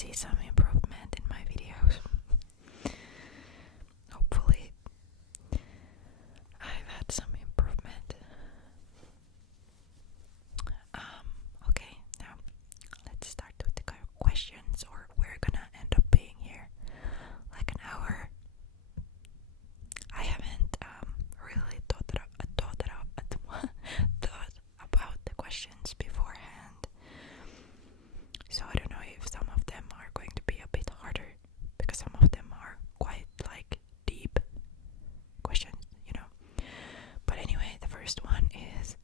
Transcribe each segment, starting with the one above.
see some improvement in my videos. Hopefully I've had some improvement. Okay, now let's start with the questions, or we're gonna end up being here like an hour. I haven't really thought about the questions beforehand, so I don't know if some of them are going to be a bit harder, because some of them are quite like deep questions, you know. But anyway, the first one is,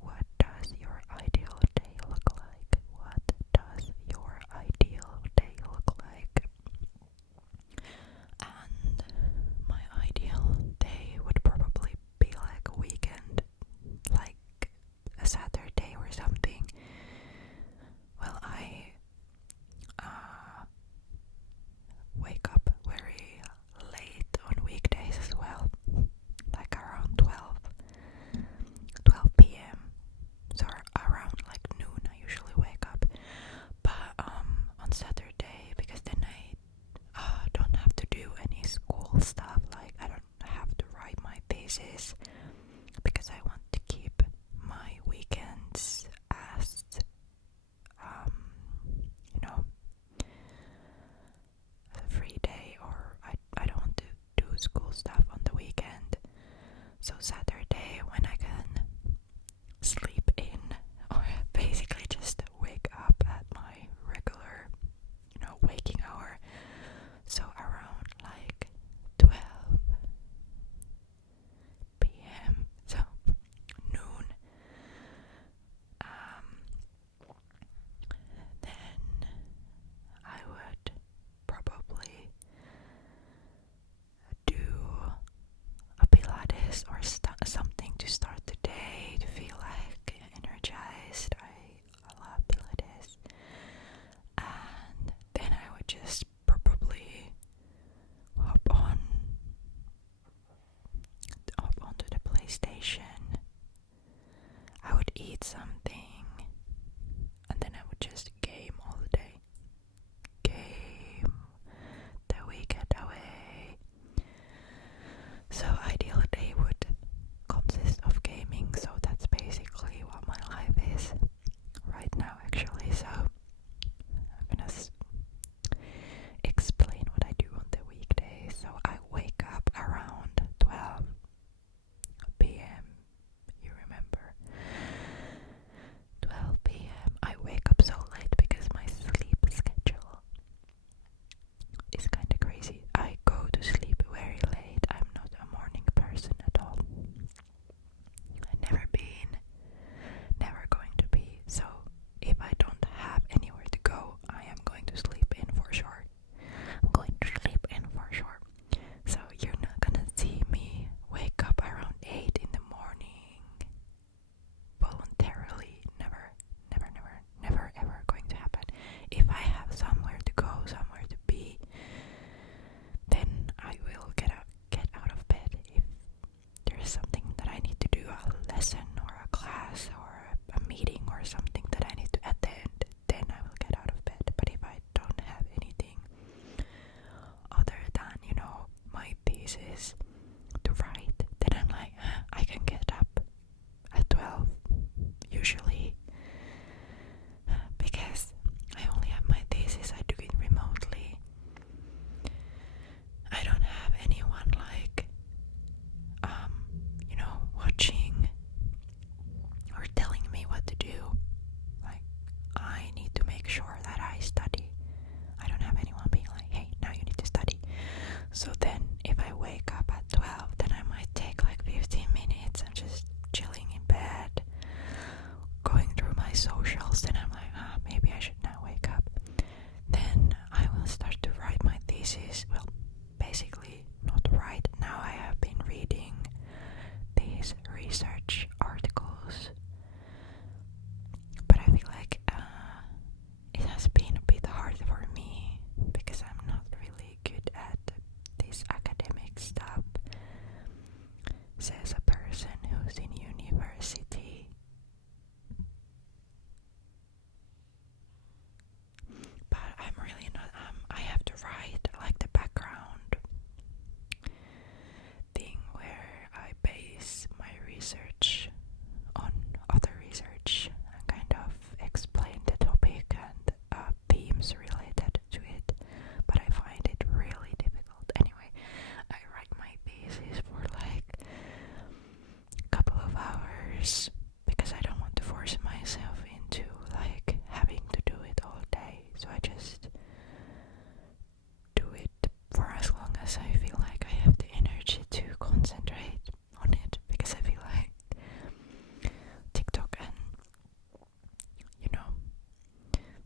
what does your ideal day look like? What does your ideal day look like? And my ideal day would probably be like a weekend, like a Saturday or something. Well, I wake up very late on weekdays as well, like around 12 p.m. So around like noon I usually wake up. But on Saturday, because then I don't have to do any school stuff, like I don't have to write my thesis, because I want to keep my weekends as you know, a free day, or I don't want to do school stuff on the weekend. So Saturday, when I can sleep in, or basically just wake up at my regular, waking hour, so around like 12 p.m, so noon, then I would probably do a Pilates or something to start the day, to feel like energized. I love Pilates. And then I would just probably hop onto the PlayStation. I would eat something, and then I would just game all the day. Game the weekend away. So ideal day would consist of gaming, so that's basically what my life is right now, actually. So I'm gonna explain what I do on the weekdays. So I wake up around 12 p.m. hours because I don't want to force myself into like having to do it all day. So I just do it for as long as I feel like I have the energy to concentrate on it, because I feel like TikTok and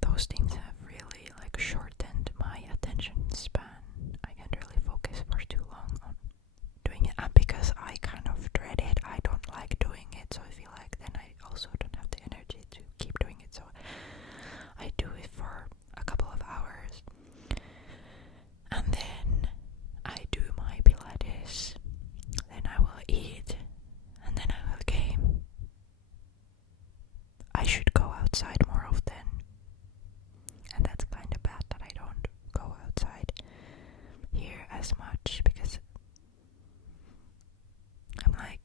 those things have really like shortened my attention span. I can't really focus for too long on doing it, and because I kind of dread it, I don't like doing it, so I feel like then I also don't have the energy to keep doing it, so I do it for a couple of hours and then I do my Pilates, then I will eat, and then I will game. I should go outside more often, and that's kind of bad that I don't go outside here as much, because I'm like,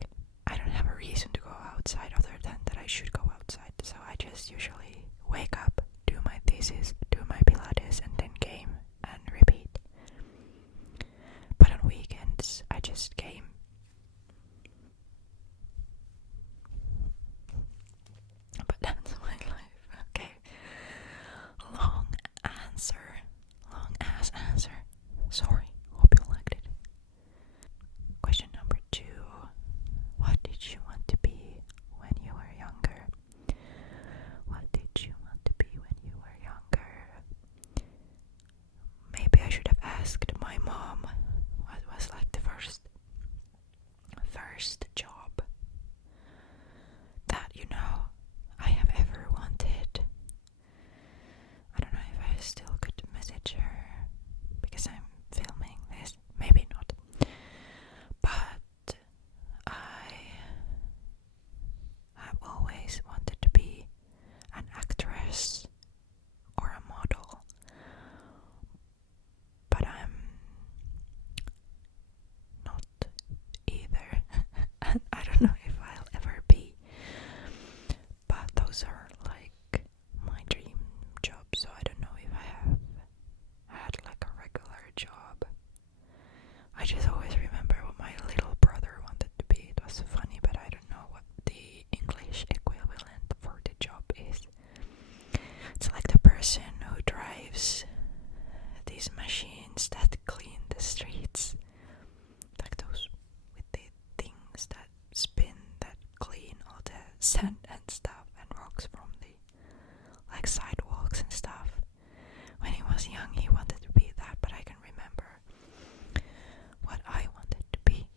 I don't have a reason to go outside other than that I should go outside, so I just usually wake up, do my thesis, do my Pilates, and then game and repeat. But on weekends I just game. But that's my life. Okay. Long ass answer. Sorry. Hope you liked it. Question number 2. What did you want to be when you were younger? What did you want to be when you were younger? Maybe I should have asked my mom what was like the first job that I have ever wanted. I don't know if I still could message her because I'm filming this. Maybe not. But I have always wanted to be an actress or a model. But I'm not either. And I don't know if I'll ever be. But those are like my dream jobs, so I don't know if I have had like a regular job. I just always remember what my little brother wanted to be. It was funny, but I don't know what the English equivalent for the job is. It's like the person who drives these machines that clean the streets, like those with the things that spin, that clean all the sand and stuff and rocks from the like sidewalks and stuff. When he was young he wanted to be that, but I can remember what I wanted to be.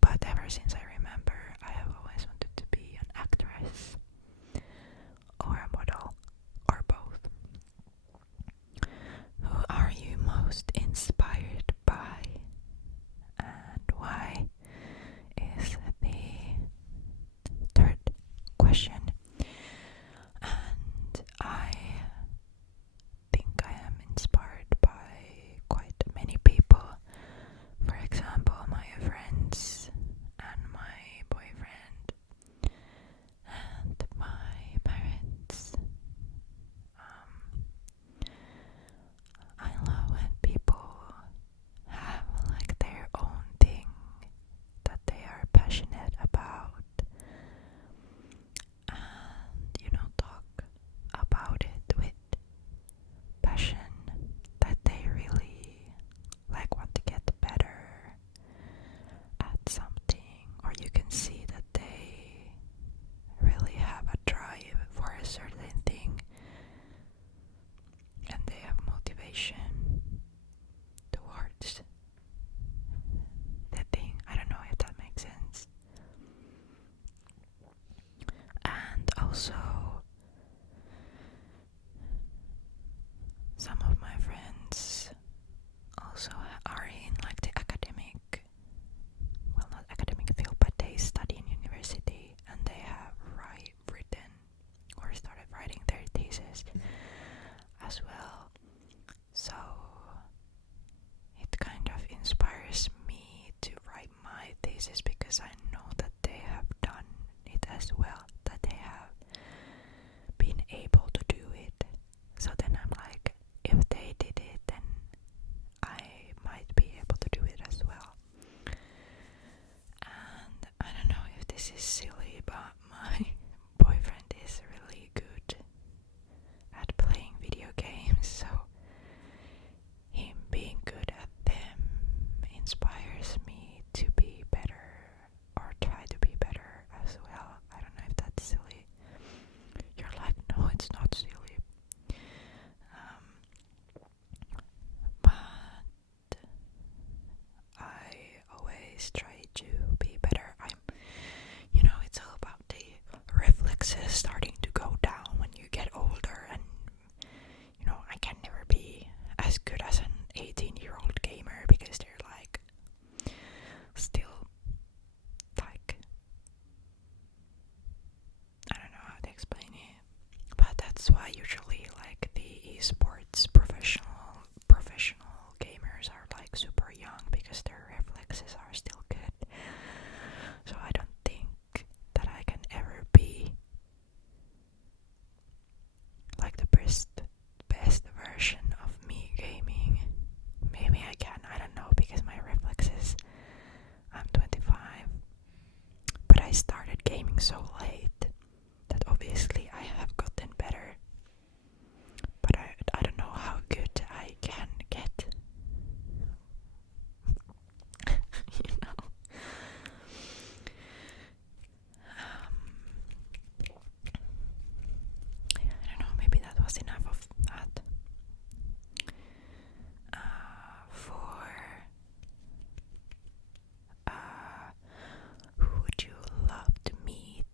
But ever since I remember, I have always wanted to be an actress or a model or both. Who are you most inspired by and why is the third question. And I think I am inspired by quite many people. For example, my friends and my boyfriend and my parents. I love when people have like their own thing that they are passionate about, and talk about it with passion, that they really like want to get better at something, or you can see that they really have a drive for a certain thing and they have motivation towards the thing. I don't know if that makes sense. And also some of my friends also are in like the academic, well, not academic field, but they study in university and they have written or started writing their thesis as well. So it kind of inspires me to write my thesis because I know that they have done it as well, that they have been able to do it. So then I'm like, if they did it, then I might be able to do it as well. And I don't know if this is silly, but my that's why usually like the esports professional gamers are like super young because their reflexes are still good. So I don't think that I can ever be like the best version of me gaming. Maybe I can, I don't know, because my reflexes, I'm 25, but I started gaming so late that obviously I have gotten better, but I don't know how good I can get. You know. I don't know, maybe that was enough of that. Who would you love to meet?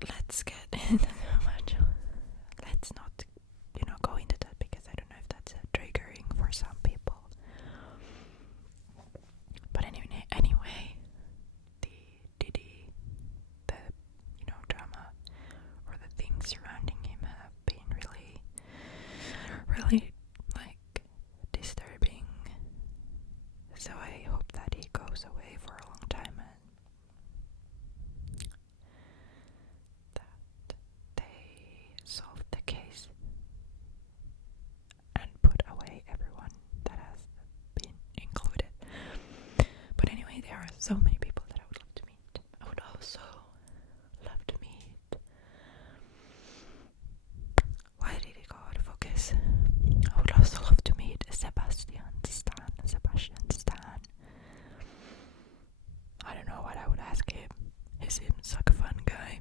But let's get into too much. Let's not, go into that because I don't know if that's triggering for some people. But anyway, the Diddy, the drama or the things surrounding him have been really like disturbing. So I hope that he goes away for a long time and that they solve the case and put away everyone that has been included. But anyway, there are so many people that I would love to meet. I would also love to meet. Why did it go out of focus? I would also love to meet Sebastian Stan. I don't know what I would ask him. He seems like a fun guy.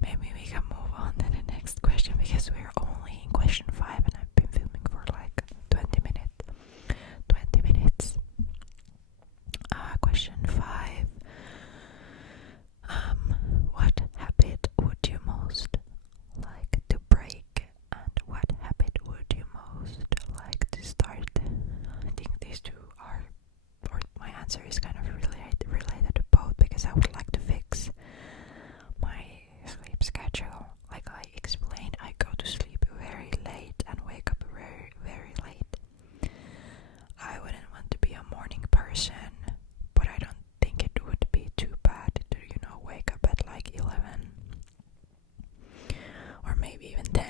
Maybe we can move on to the next question because we're only in question 5 and I've been filming for like 20 minutes. Question 5. What habit would you most like to break and what habit would you most like to start? I think these two are, or my answer is kind of related to both because I would like to fix my sleep schedule. Like I explained, I go to sleep very late and wake up very, very late. I wouldn't want to be a morning person, but I don't think it would be too bad to, wake up at like 11 or maybe even 10.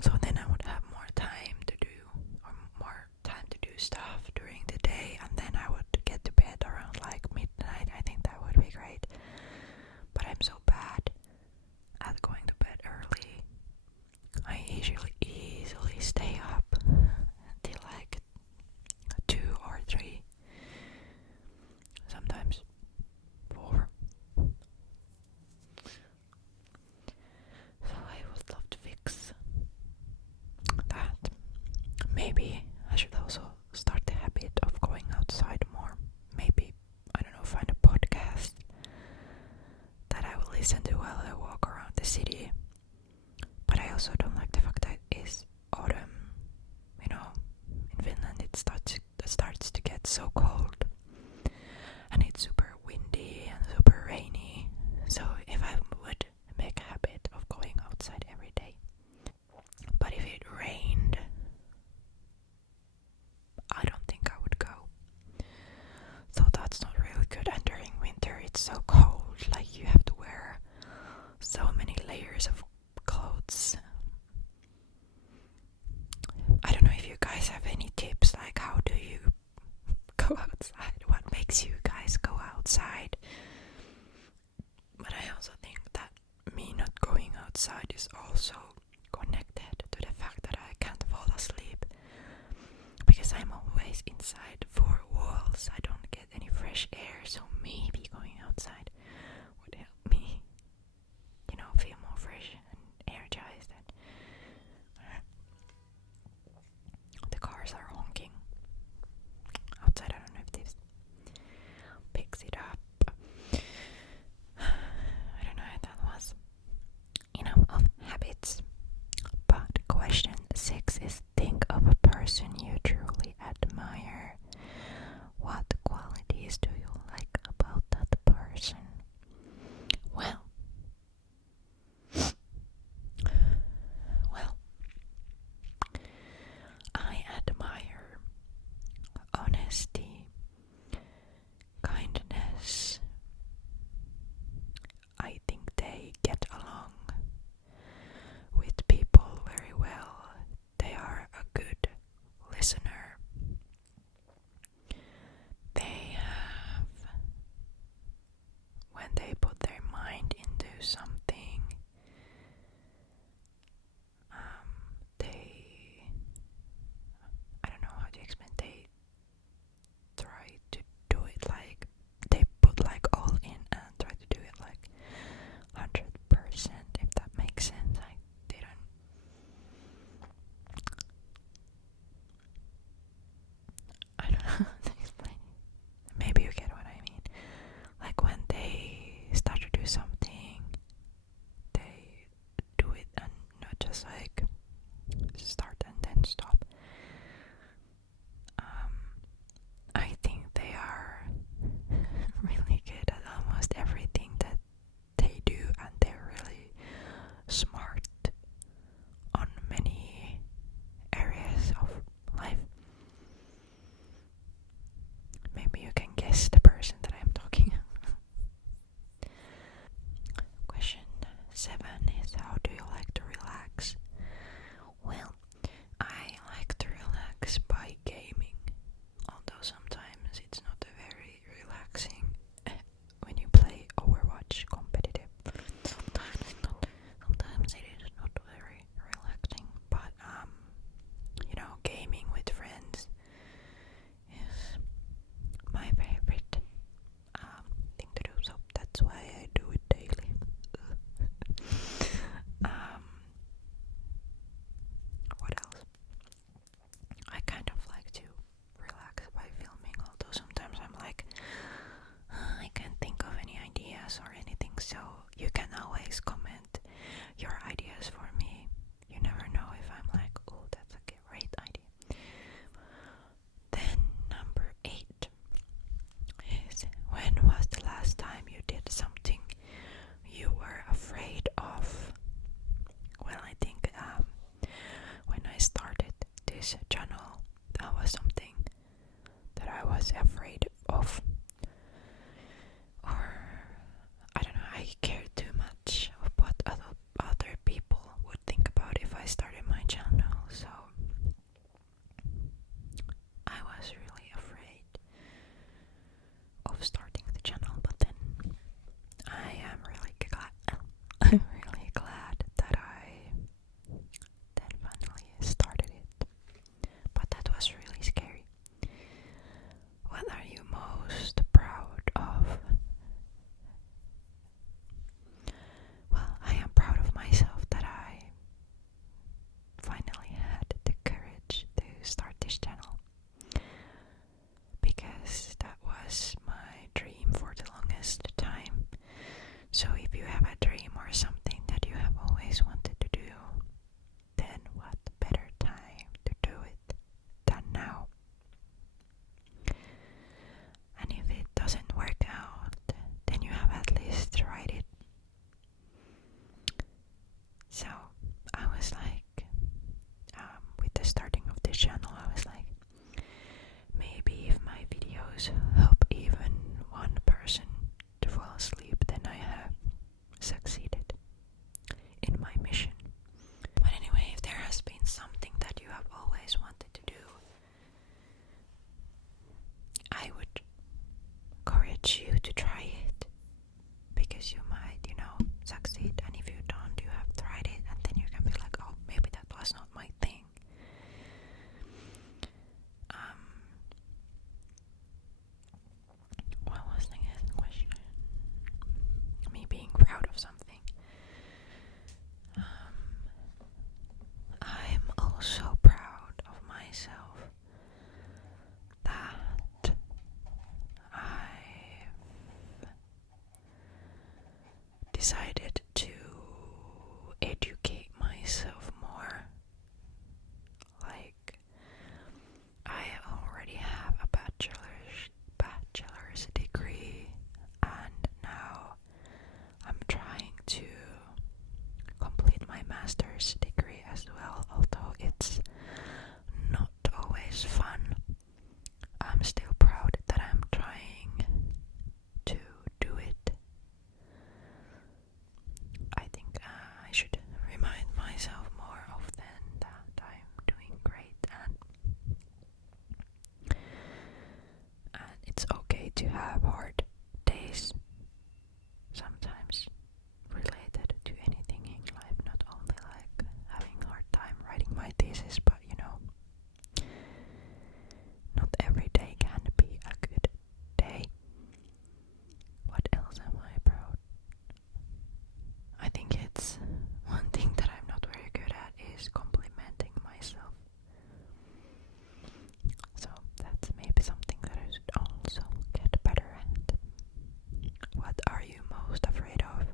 So then I would have more time to do stuff during the day, and then I would get to bed around like midnight. I think that would be great. But I'm so bad at going to bed early. I easily stay up till like 2 or 3. Sometimes 4. So I would love to fix that. Maybe I should also start the habit of going outside more. Maybe, I don't know, find a podcast that I will listen to while I walk around the city. But I also don't like the fact that it's autumn. In Finland it starts to get so cold. And it's super windy and super rainy. So if I would make a habit of going outside every day. But if it rained, I don't think I would go. So that's not really good. And during winter it's so cold. Like you have to wear so many layers of clothes. I don't know if you guys have any tips, like how do you go outside? What makes you guys go outside? But I also think that me not going outside is also connected to the fact that I can't fall asleep. Because I'm always inside 4 walls. I don't get any fresh air, so maybe going outside would help me, feel more fresh and energized. The cars are honking outside. I don't know if this picks it up. I don't know if that was enough of habits. But question 6 is, think of a person you truly admire. What qualities do you like about that person? just like start and then stop. I think they are really good at almost everything that they do, and they're really smart on many areas of life. Maybe you can guess the person that I'm talking. Question 7 is, how do you like to relax? Well, I like to relax by gaming, although sometimes it's not very relaxing when you play Overwatch competitive. Sometimes it is not very relaxing, but gaming with friends is my favorite thing to do, so that's why I do it daily. What else? I kind of like to relax by filming, although sometimes I'm like, I can't think of any ideas or anything, so you can always comment your ideas for me. You never know if I'm like, oh, that's a great idea. Then number 8 is, when was the last time you did something you were afraid of? Well, I think when I started this channel, that was something that I was afraid of. Or, I don't know, I cared too much of what other people would think about if I started my channel, so I was really afraid of starting the channel, but then I am really glad I'm really glad that I then finally started it. But that was really scary. What are you most proud of? Well, I am proud of myself that I finally had the courage to start this channel, because that was my dream for the longest time. So if you have a dream or something that you have always wanted to do, then what better time to do it than now? And if it doesn't work out, then you have at least tried it. So I was like, with the starting of this channel, I was like, maybe if my videos help even one person to fall asleep, then I have succeeded in my mission. But anyway, if there has been something that you have always wanted to do, I would encourage you to try it, because you might, succeed, and if you don't, you have tried it, and then you can be like, oh, maybe that was not my thing. What was the next question? Me being proud of something. I'm also proud of myself that I've decided to educate myself more. Like, I already have a bachelor's degree, and now I'm trying to complete my master's degree as well, although it's not always fun. I'm still proud that I'm trying to do it. I think I should remind myself more often that I'm doing great, and it's okay to have hard days sometimes related to anything in life, not only like having a hard time writing my thesis, but not every day can be a good day. What else am I proud? I think it's one thing that I'm not very good at is complimenting myself. So that's maybe something that I should also get better at. What are you most afraid of?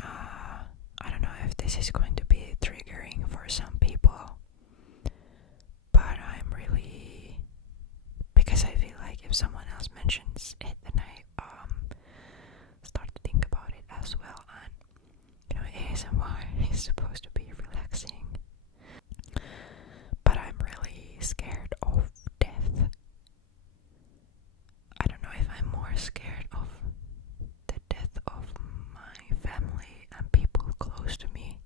I don't know if this is going to be a trigger ASMR is supposed to be relaxing. But I'm really scared of death. I don't know if I'm more scared of the death of my family and people close to me,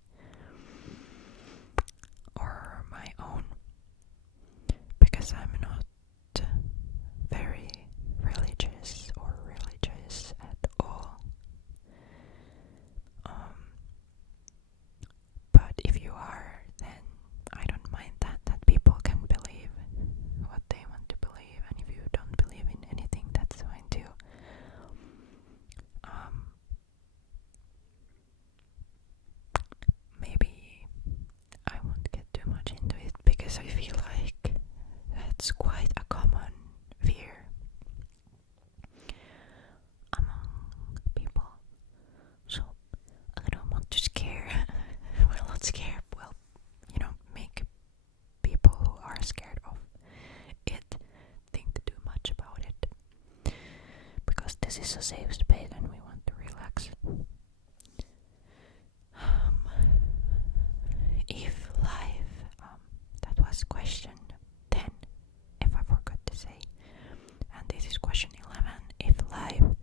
or my own, because I'm not very religious at all. But if you are, then I don't mind that people can believe what they want to believe, and if you don't believe in anything, that's fine too. Maybe I won't get too much into it because I feel like that's quite a common fear among people. So I don't want to scare, well, not scare, well, make people who are scared of it think too much about it. Because this is a safe space and we want to relax. If life, that was question 10, if I forgot to say. And this is question 11. If life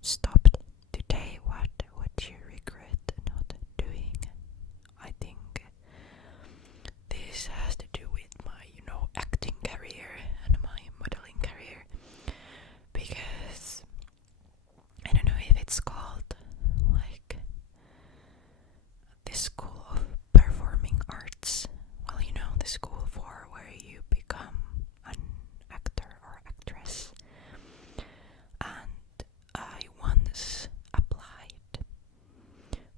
stopped today, what would you regret not doing? I think this has to do with my, acting career and my modeling career. Because I don't know if it's called like the School of Performing Arts. Well, the school for where you become an actor or actress. And I once applied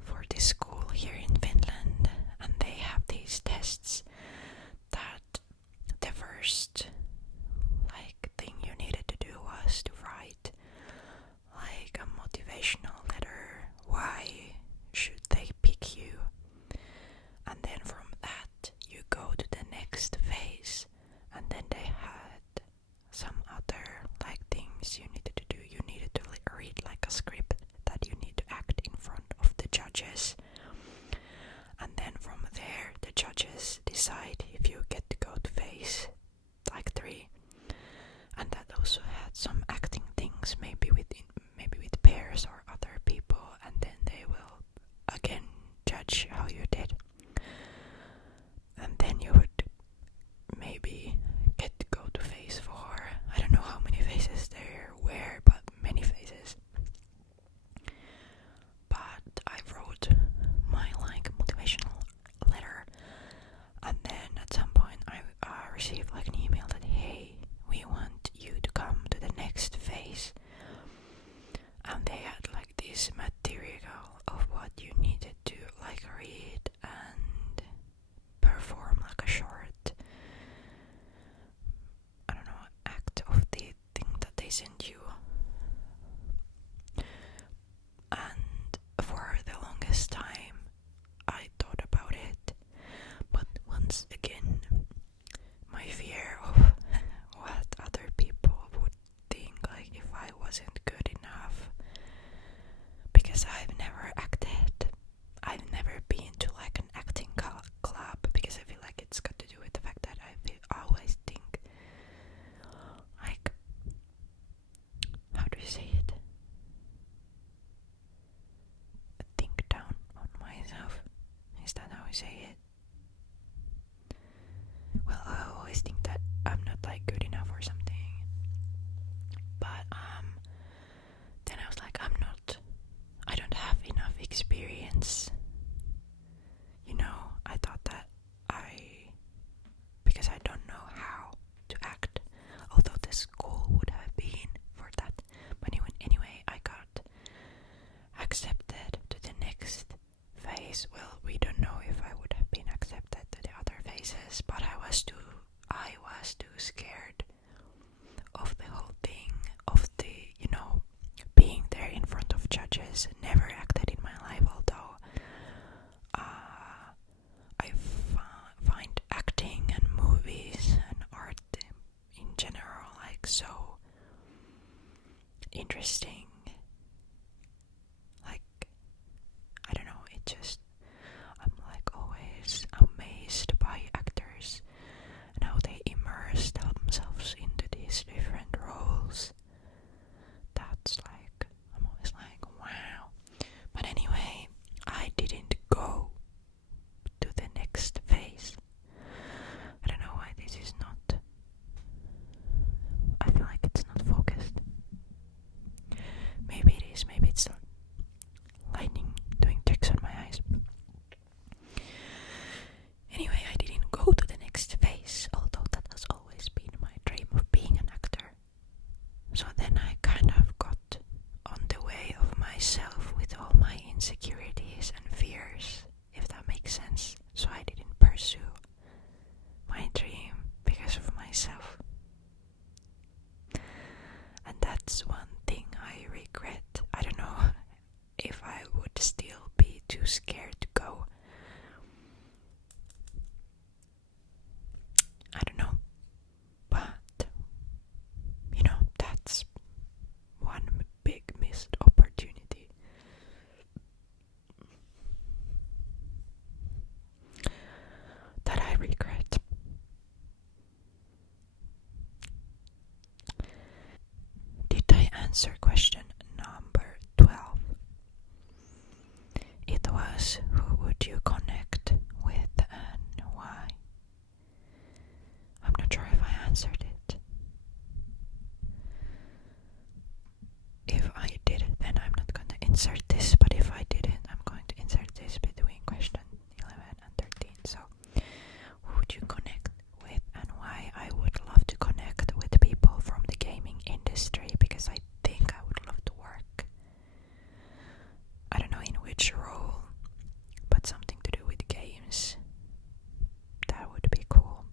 for this school here in Finland, and they have these tests that the first thing you needed to do was to write a motivational letter. Why should they pick you? And then from that you go to the next phase, and then they had some other things you needed to do. You needed to read a script that you need to act in front of the judges, and then from there the judges decide if you get to go to phase 3. And that also had some acting things, maybe with pairs or other people, and then they will again judge how you did. And then you would maybe get to go to phase 4. I don't know how many phases there were, but many phases. But I wrote my motivational letter, and then at some point I received an email that, hey, we want you to come to the next phase. And they had this material of what you needed to read and perform a short, I don't know, act of the thing that they sent you. And for the longest time I thought about it, but once again my fear of what other people would think if I wasn't good enough, because I've never acted. I've never been to an acting club, because I feel it's got to do with the fact that I always think how do you say it? Think down on myself. Is that how you say it? Well, I always think that I'm not good enough or something. But then I was I don't have enough experience. I thought that because I don't know how to act, although the school would have been for that. But anyway, I got accepted to the next phase. Well, we don't know if I would have been accepted to the other phases, but I was too scared of the whole thing, of the, being there in front of judges. Never acted in my life, although I find acting and movies and art in general so interesting. I don't know, it just regret. Did I answer question number 12? It was, who would you connect with and why? I'm not sure if I answered it. If I did, then I'm not going to insert this, but if I didn't, I'm going to insert this between question 11 and 13. So, who would you connect with and why? I would love to connect with people from the gaming industry because I think I would love to work. I don't know in which role, but something to do with games. That would be cool.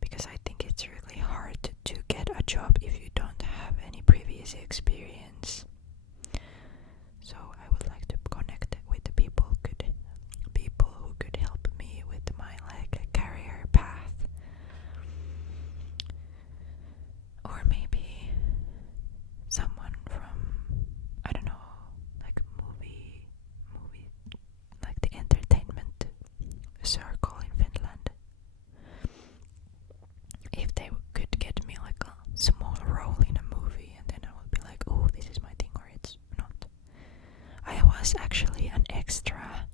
Because I think it's really hard to get a job if you don't have any previous experience. So I would like to connect with the people who could help me with my career path. Or maybe someone from, I don't know, like movie like the entertainment circle in Finland. If they could get me like a small role in a movie, and then I would be like, oh, this is my thing, or it's not. I was actually an extra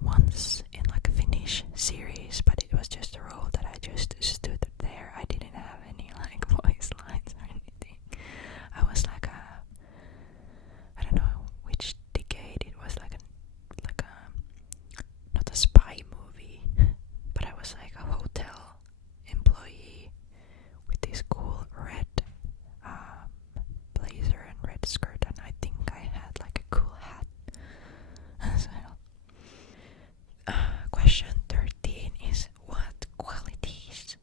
once in like a Finnish series, but it was just a role that I just stood there. I didn't have any like voice lines or anything. I was like I don't know which decade it was, like a not a spy movie, but I was like a hotel employee with this cool red blazer and red skirt, and I think I had like a cool hat as well. Question 13 is what qualities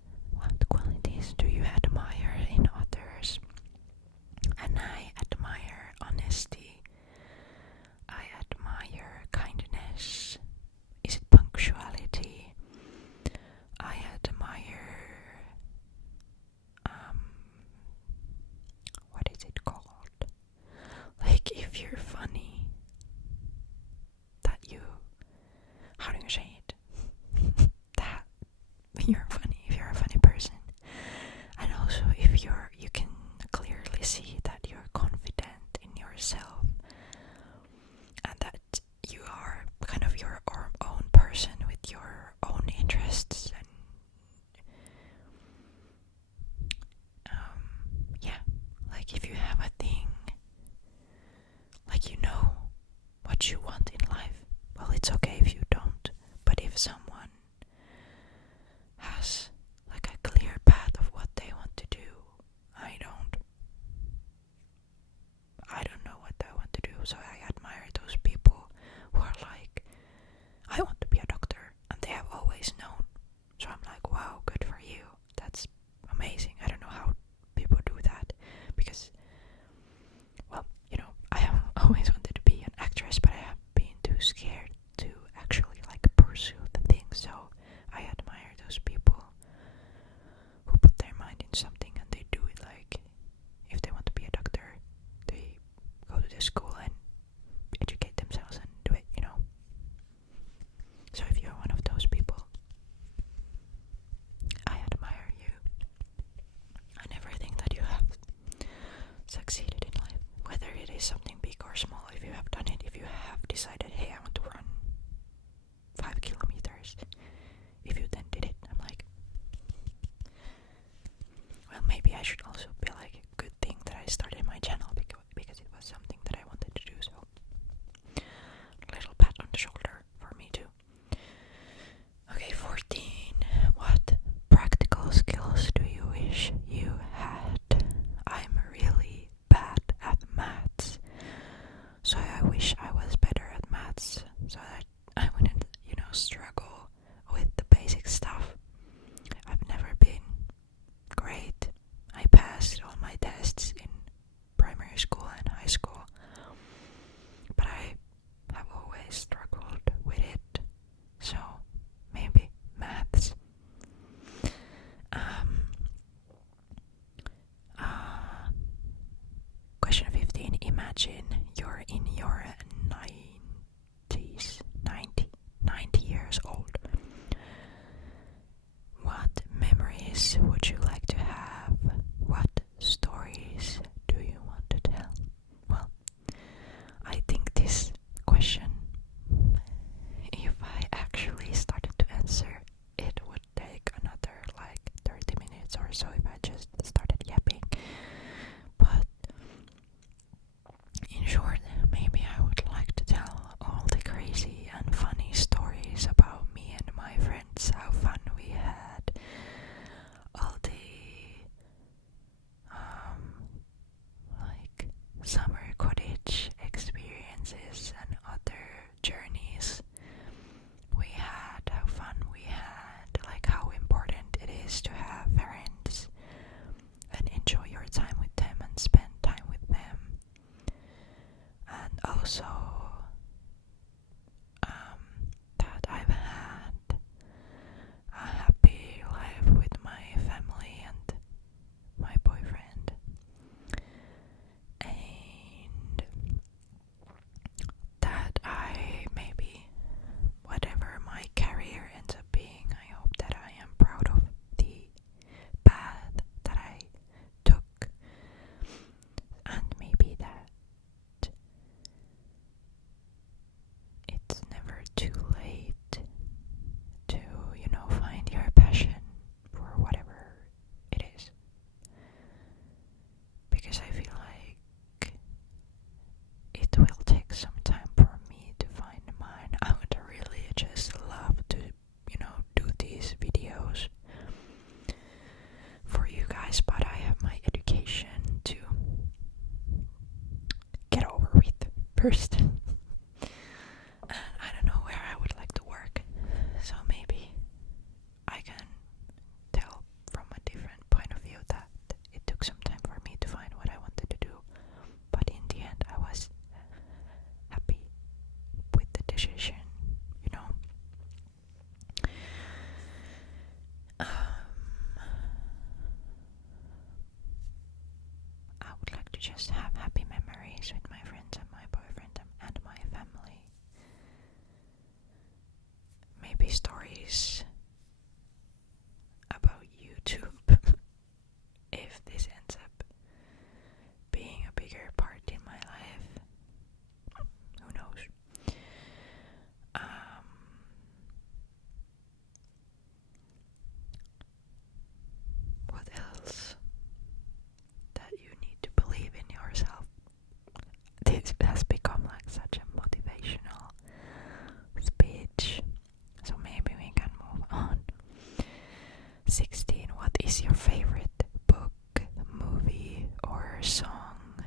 do you admire in others? And I admire honesty. I admire kindness. Is it punctuality? I admire what is it called? Like if you're funny, that you, how do you say it? That you're funny, if you're a funny person. And also if you can clearly see that you're confident in yourself and that you are kind of your own person with your own interests and yeah, like if you have a thing, like you know what you want in life, well, it's okay if you don't, but if someone has like a clear path of what they want to do, I don't know what I want to do, so I admire those people who are like, I want to be a doctor, and they have always known. So I'm like, wow, good for you. That's amazing. I don't know how people do that, because, well, I have always wanted to be an actress, but I have been too scared to actually like pursue the thing. So I admire those people who put their mind in something and they do it. Like if they want to be a doctor, they go to the school and educate themselves and do it, So if you're one of those people, I admire you and everything that you have succeeded in life, whether it is something big or small. If you have done it, if you have decided, hey, I want to run 5 kilometers, if you then did it, I'm like, well, maybe I should also be like, good thing that I started my channel because it was something that I wanted to do. So little pat on the shoulder for me too. Okay, 14. What practical skills do you wish you had? I'm really bad at maths, so I wish I was better at maths so that I wouldn't, struggle with the basic stuff. I've never been great. I passed all my tests in primary school and high school, but I have always struggled with it, so maybe maths. Question 15. Imagine you're in your 90 years old too late to, find your passion for whatever it is. Because I feel like it will take some time for me to find mine. I would really just love to, do these videos for you guys, but I have my education to get over with first. And I don't know where I would like to work, so maybe I can tell from a different point of view that it took some time for me to find what I wanted to do, but in the end I was happy with the decision, I would like to just have happy memories with my friends and my boyfriend and my family. Maybe stories about YouTube if this ends up being a bigger part in my life. Who knows? What else? That you need to believe in yourself. This has become like such a motivational speech, so maybe we can move on. 16. What is your favorite book, movie, or song?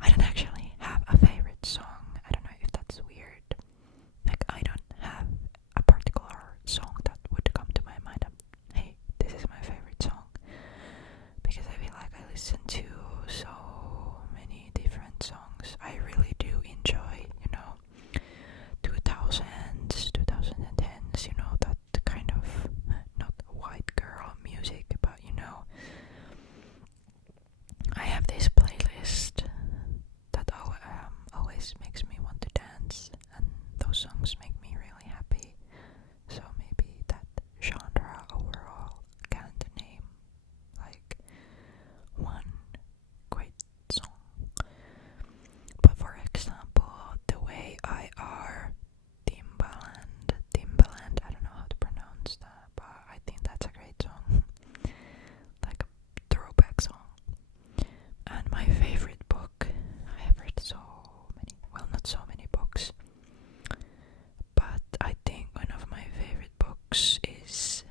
I don't actually have a favorite song. I don't know if that's weird. Like, I don't have a particular song that would come to my mind. Hey, this is my favorite song. Because I feel like I listen to so many different songs. I really do enjoy, 2000s, 2010s, that kind of, not white girl music, but I have this playlist that always makes me want to dance, and those songs make me really happy. So maybe that genre overall can't name like one great song. But for example, The Way I Are, Timbaland, I don't know how to pronounce that, but I think that's a great song. Like a throwback song. And my favorite book, I have read so many, well, not so many books, but I think one of my favorite books is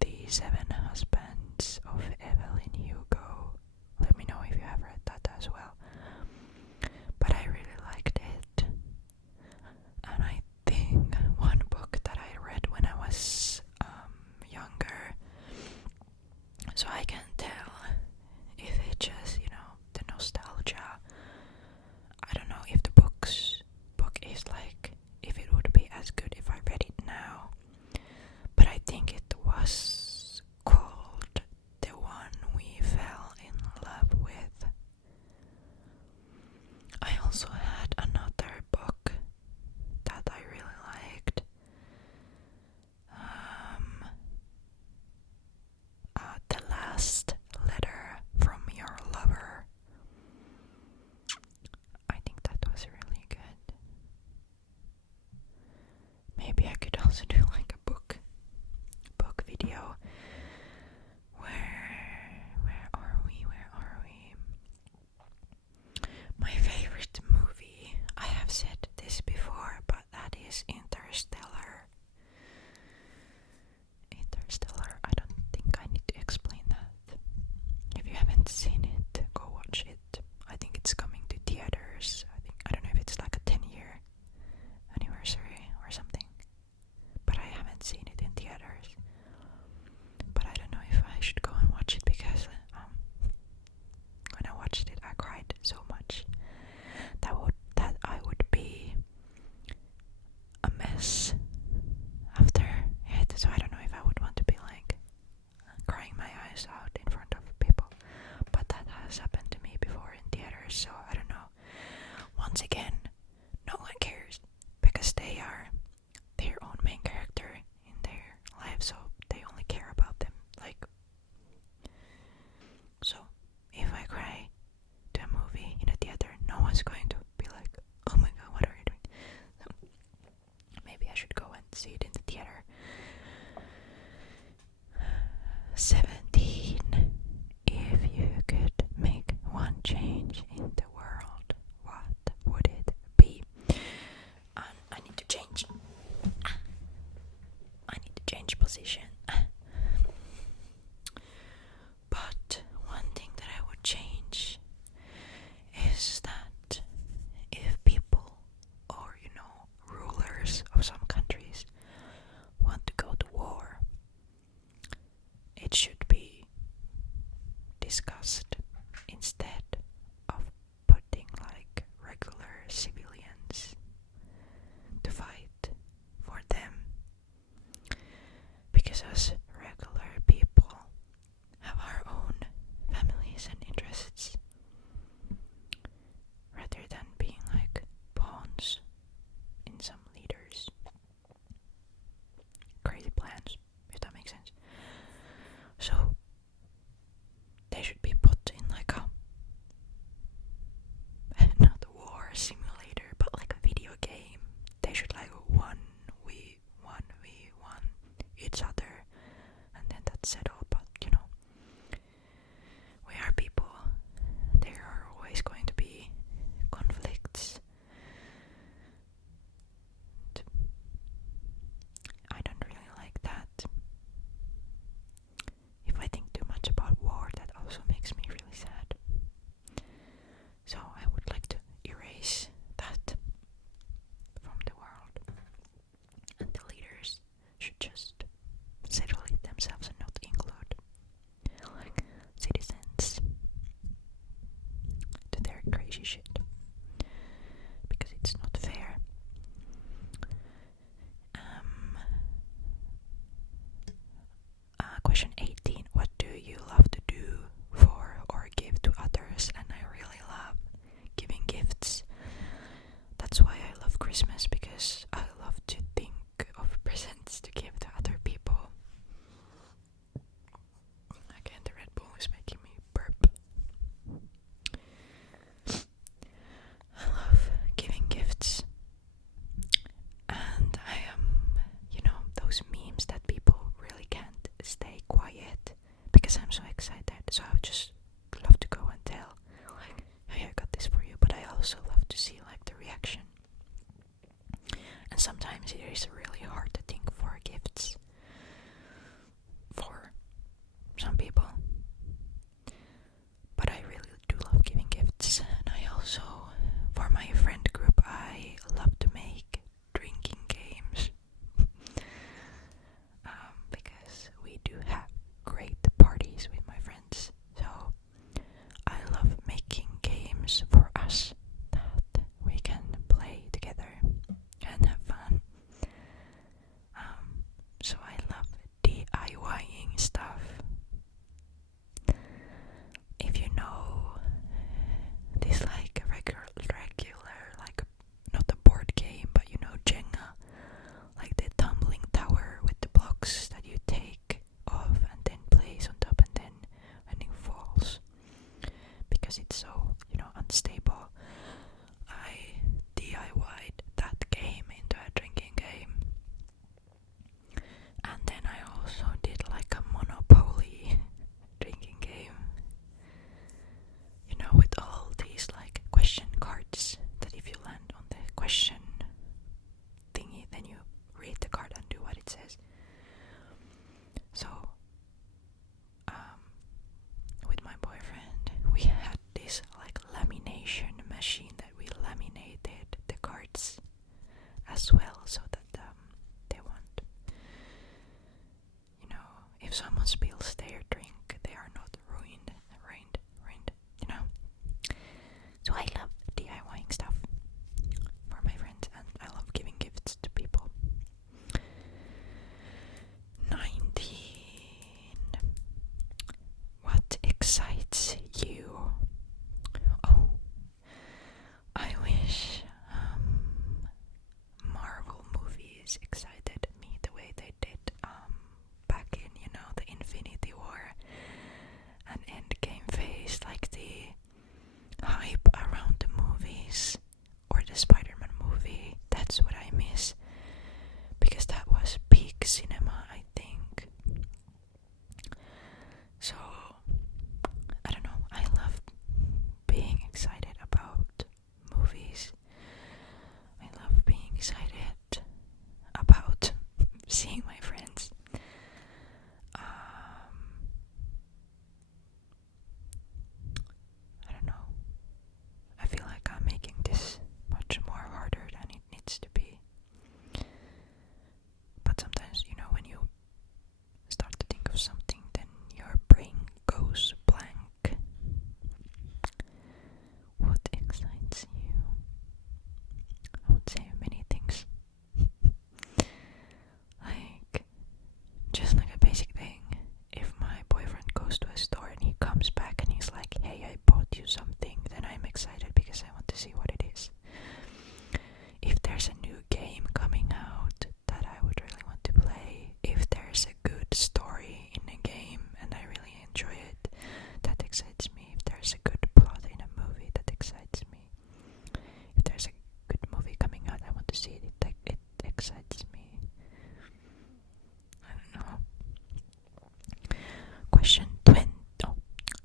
The 7 Husbands of Evelyn Hugo. Let me know if you have read that as well. But I really liked it. And I think one book that I read when I was younger, so I can tell if it just, the nostalgia. I don't know if the book is like, if it would be as good if I read it now. But I think it was called The One We Fell in Love With. I also had another book that I really liked. The Last Letter from Your Lover. I think that was really good. Maybe I could also do like a book video. Where are we? My favorite movie, I have said this before, but that is Interstellar. I don't think I need to explain that. If you haven't seen it, go watch it. I think it's coming to theaters. I don't know if it's like a 10-year anniversary or something. But I haven't seen it in theaters. But I don't know if I should go and watch it because when I watched it I cried so much that I would be a mess see it in the theater. 17. If you could make one change in the world, what would it be? I need to change. I need to change position. But one thing that I would change is that if people or rulers of some countries want to go to war, it should be discussed instead of putting like regular civilians to fight for them, because us regular people have our own families and interests rather than being like pawns in some leaders' crazy plans, if that makes sense. So they should be put in like not a war simulator, but like a video game. They should like 1v1 each other, and then that's settled. But we are people. There are always going to be conflicts. I don't really like that. If I think too much about war, that also makes me really sad. So I would like to erase that from the world. And the leaders should just settle it themselves and not include like citizens to their crazy shit, because it's not fair. Question 18. What do you love to do for or give to others? And I really love giving gifts. That's why I love Christmas, because I love to think of presents to give to other people. Again, the Red Bull is making me burp. I love giving gifts. And I am, those memes that people really can't stay quiet because I'm so excited. So I would just love to go and tell, like, hey, I got this for you. But I also love to see like the reaction. And sometimes it is really hard to think for gifts for some people. But I really do love giving gifts. And I also, for my friend group, I love to make drinking games. Because we do have great parties with my friends. So I love making games for us that we can play together and have fun. So I love DIYing stuff. If you know this like regular like not a board game, but Jenga, like the tumbling tower with the blocks that you take off and then place on top, and then when it falls, because it's so unstable, I DIY'd that game into a drinking game. And then I also did like a Monopoly drinking game, with all these like question cards that if you land on the question thingy, then you read the card and do what it says. So with my boyfriend, we had this like lamination machine that we laminated the cards as well, so that they won't, if someone spills their drink, they are not ruined. So I love DIYing stuff for my friends, and I love giving gifts to people. 19. What excites you? Oh, I wish Marvel seat. It excites me. I don't know. Question 20. Oh,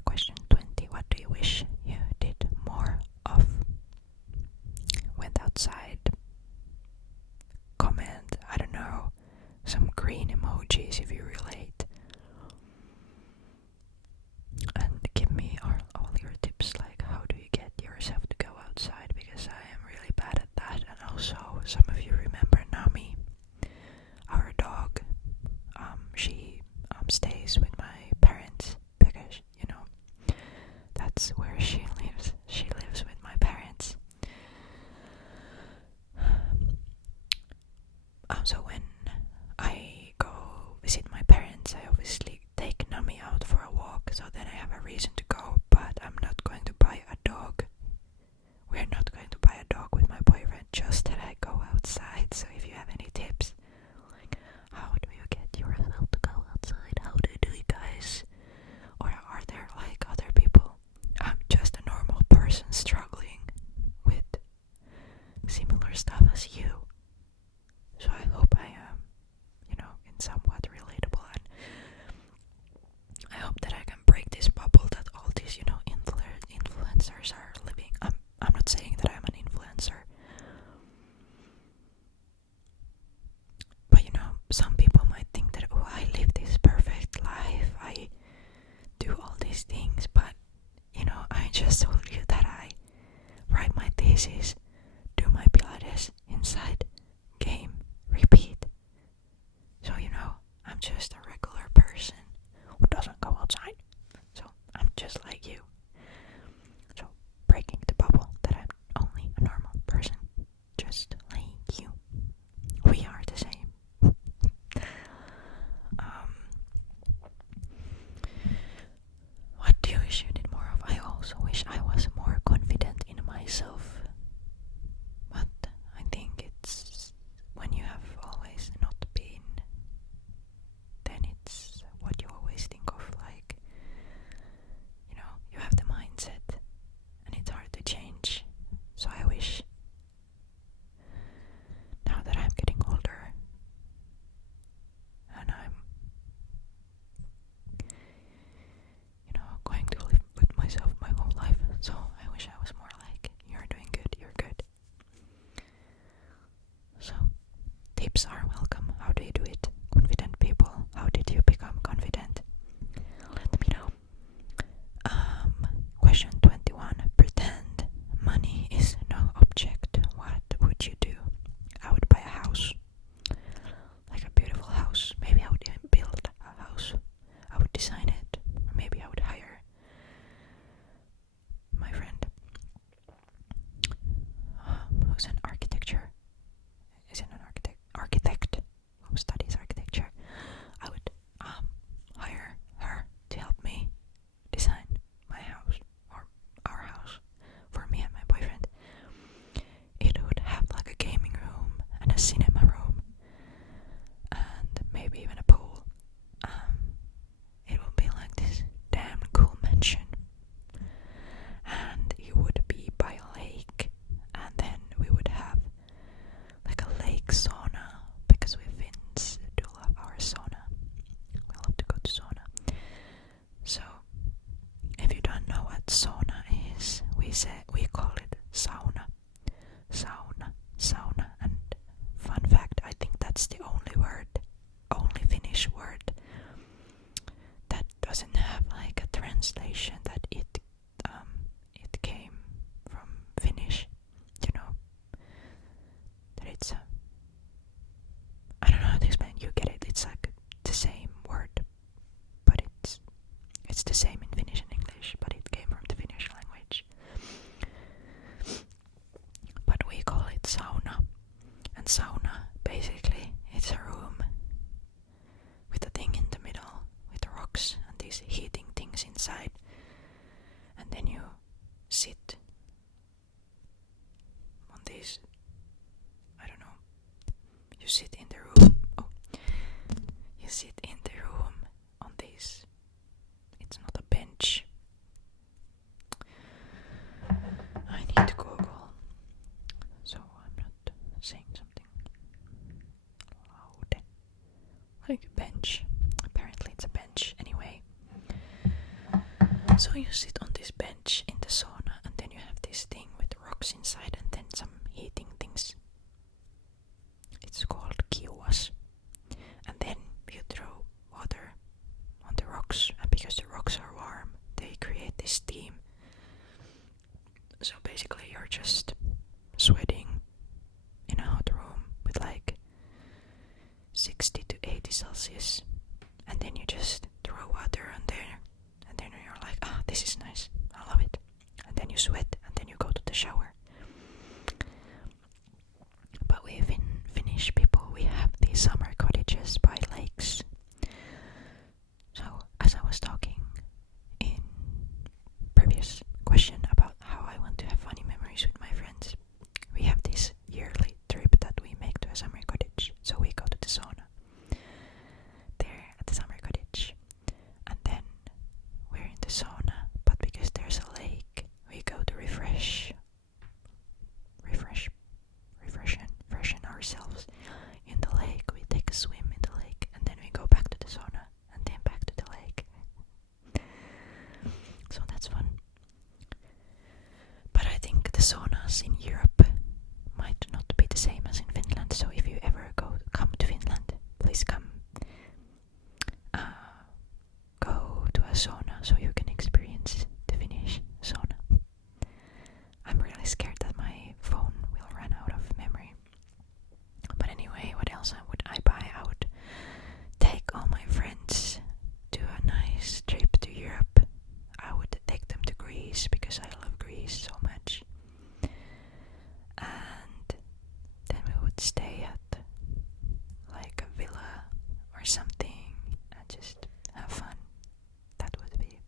question 20. What do you wish you did more of? Went outside. Comment, I don't know, some green emojis if you relate. And give me all your tips, like how do you get yourself to go outside, because I am really bad at that. And also, some of you remember Nami, our dog. She stays with my parents because, you know, that's where she lives. She lives with my parents. So when I go visit my parents, I obviously take Nami out for a walk, so then I have a reason to go, but I'm not going to buy a dog. We're not going to buy a dog with my boyfriend, just that I go outside. So if you have any tips, like how do you get yourself to go outside? How do you guys? Or are there like other people? I'm just a normal person struggling with similar stuff as you. So I hope I am, you know, in somewhat relatable, and I hope that I can break this bubble that all these, you know, influencers are living. I'm not saying that I'm an influencer, but you know, some people might think that, oh, I live this perfect life, I do all these things, but you know, I just told you that I write my thesis, do my Pilates inside, game, repeat. So you know, I'm just a regular person who doesn't go outside. So I'm just like you. So breaking the bubble that I'm only a normal person, just like you. We are the same. What do you wish you did more of? I also wish I was more confident in myself. But I think it's when you have always not been, then it's what you always think of, like, you know, you have the mindset and it's hard to change. So I wish, now that I'm getting older and I'm, you know, going to live with myself my whole life, so I wish I was more like, you're doing good, you're good. So tips are welcome. How do you do it? Confident people, how did you become confident? Let me know. Question 21. Pretend money is no object. What would you do? I would buy a house. Like a beautiful house. Maybe I would even build a house. I would design it. Or maybe I would hire my friend who's an architecture. Isn't an architect who studies architecture. I would hire her to help me design my house, or our house, for me and my boyfriend. It would have like a gaming room and a cinema room and maybe even a pool. It would be like this damn cool mansion, and it would be by a lake, and then we would have like a lake sauna, because we Finns do love our sauna. We love to go to sauna. So if you don't know what sauna is, we call it sauna. Sauna. And fun fact, I think that's the only Finnish word that doesn't have like a translation, that it came from Finnish, you know, that it's I don't know how to explain. You get it. It's like the same word, but it's the same in Finnish and English, but it came from the Finnish language. But we call it sauna, and sauna basically it's a room with a thing in the middle with rocks and these heating things inside, and then you sit on these, I don't know, you sit in the room. You sit in the room on this. It's not a bench. I need to Google, so I'm not saying saying something loud. Like a bench. Apparently it's a bench. Anyway. So you sit on this bench in the sauna and then you have this thing with rocks inside and then some heating things. It's called kiuas. And then you throw water on the rocks, and because the rocks are warm, they create this steam. So basically you're just sweating in a hot room with like 60 to 80 Celsius, and then you just throw water on there, and then you're like, this is nice, I love it. And then you sweat, and then you go to the shower. But we Finnish people, we have these summer cottages by lakes. So as I was talking in previous question about how I want to have funny memories with my friends, we have this yearly trip that we make to a summer cottage. So we go to the sauna there at the summer cottage, and then we're in the sauna, but because there's a lake, we go to freshen ourselves in the lake. We take a swim in the lake, and then we go back to the sauna, and then back to the lake. So that's fun. But I think the saunas in Europe might not be the same as in Finland. So if you ever come to Finland, please come go to a sauna so you can experience the Finnish sauna. I'm really scared that my phone will run out of memory. But anyway, what else would I buy? I would take all my friends to a nice trip to Europe. I would take them to Greece because I love Greece so much. And then we would stay at like a villa or something and just have fun. That would be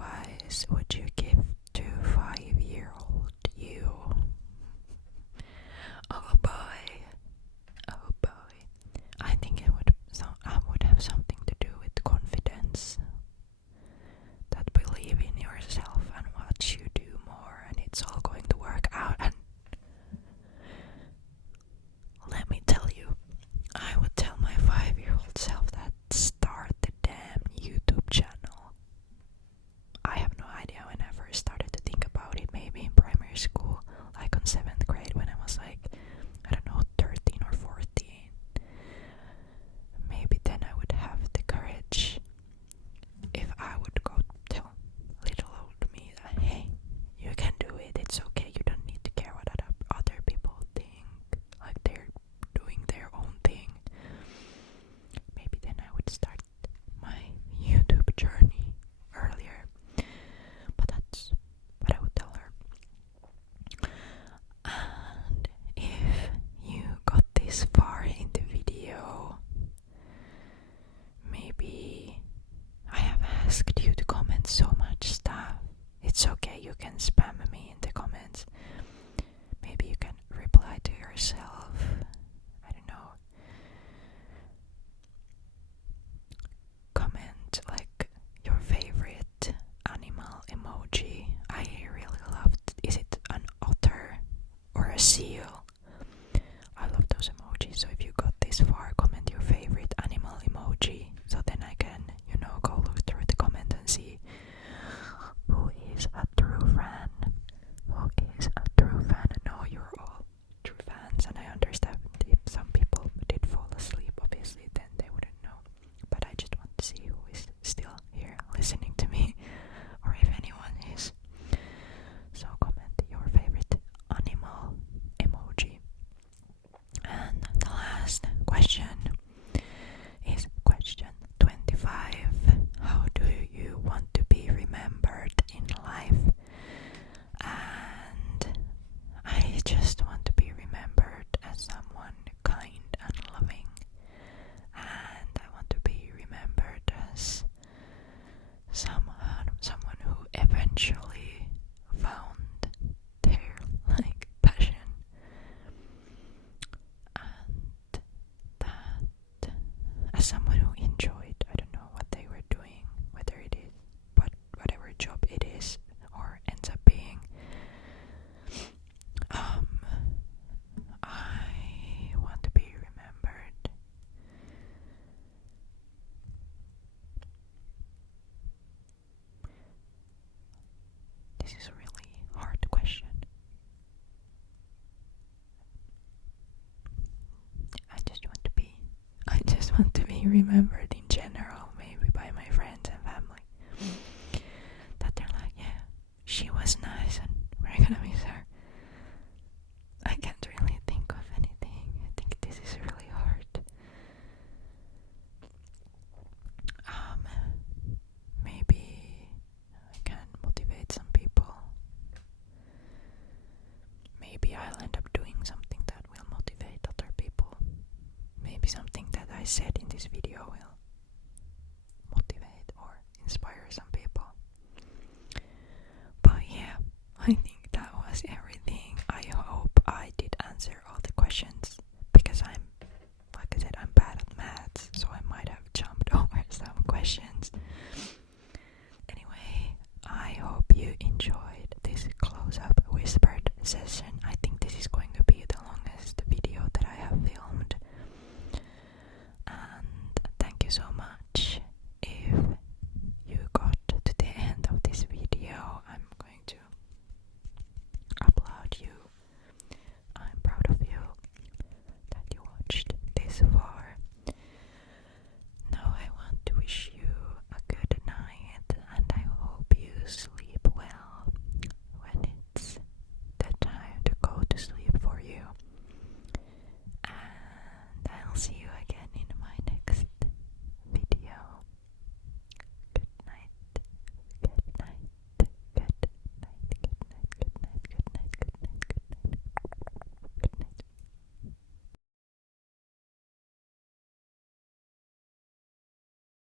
advice would you give to 5-year-old you? Oh boy. Oh boy. I think it would have something to do with confidence. That believe in yourself and what you do more, and it's all going to work out. And let me tell you, I would tell my 5-year-old self that start the damn YouTube channel. I have no idea when I first started to think about it, maybe in primary school, like on 7th grade when I was like, I don't know, 13 or 14. Maybe then I would have the courage if I would go tell little old me that, hey, you can do it, it's okay, you don't need to care what other people think, like they're doing their own thing. Maybe then I would start my YouTube journey earlier, but that's what I would tell her. And if you got this far in the video, maybe I have asked you to comment so much stuff. It's okay, you can spam me in the comments. Maybe you can reply to yourself. I don't know. Comment like your favorite animal emoji. I really loved. Is it an otter or a seal? I love those emojis. So if you got this far, comment your favorite animal emoji. So then I can, go look through the comments and see who is a true fan. Who is a true fan? I know you're all true fans, and I understand if some people did fall asleep, obviously, then they wouldn't know. But I just want to see who is still here listening to me, or if anyone is. So comment your favorite animal emoji. And the last question is question 25. How do you want to be remembered in life? And I just want to be remembered as someone kind and loving. And I want to be remembered as someone who eventually found their passion. And that as someone who enjoyed, I don't know what they were doing, whether it is, but whatever job it is or ends up being, I want to be remembered this is a really hard question. I just want to be remembered in general, maybe by my friends and family. That they're like, yeah, she was nice and we're gonna miss her. I can't really think of anything. I think this is really hard. Maybe I can motivate some people. Maybe I'll end up doing something that will motivate other people. Maybe something that I said in this video will motivate or inspire some people. But yeah, I think that was everything.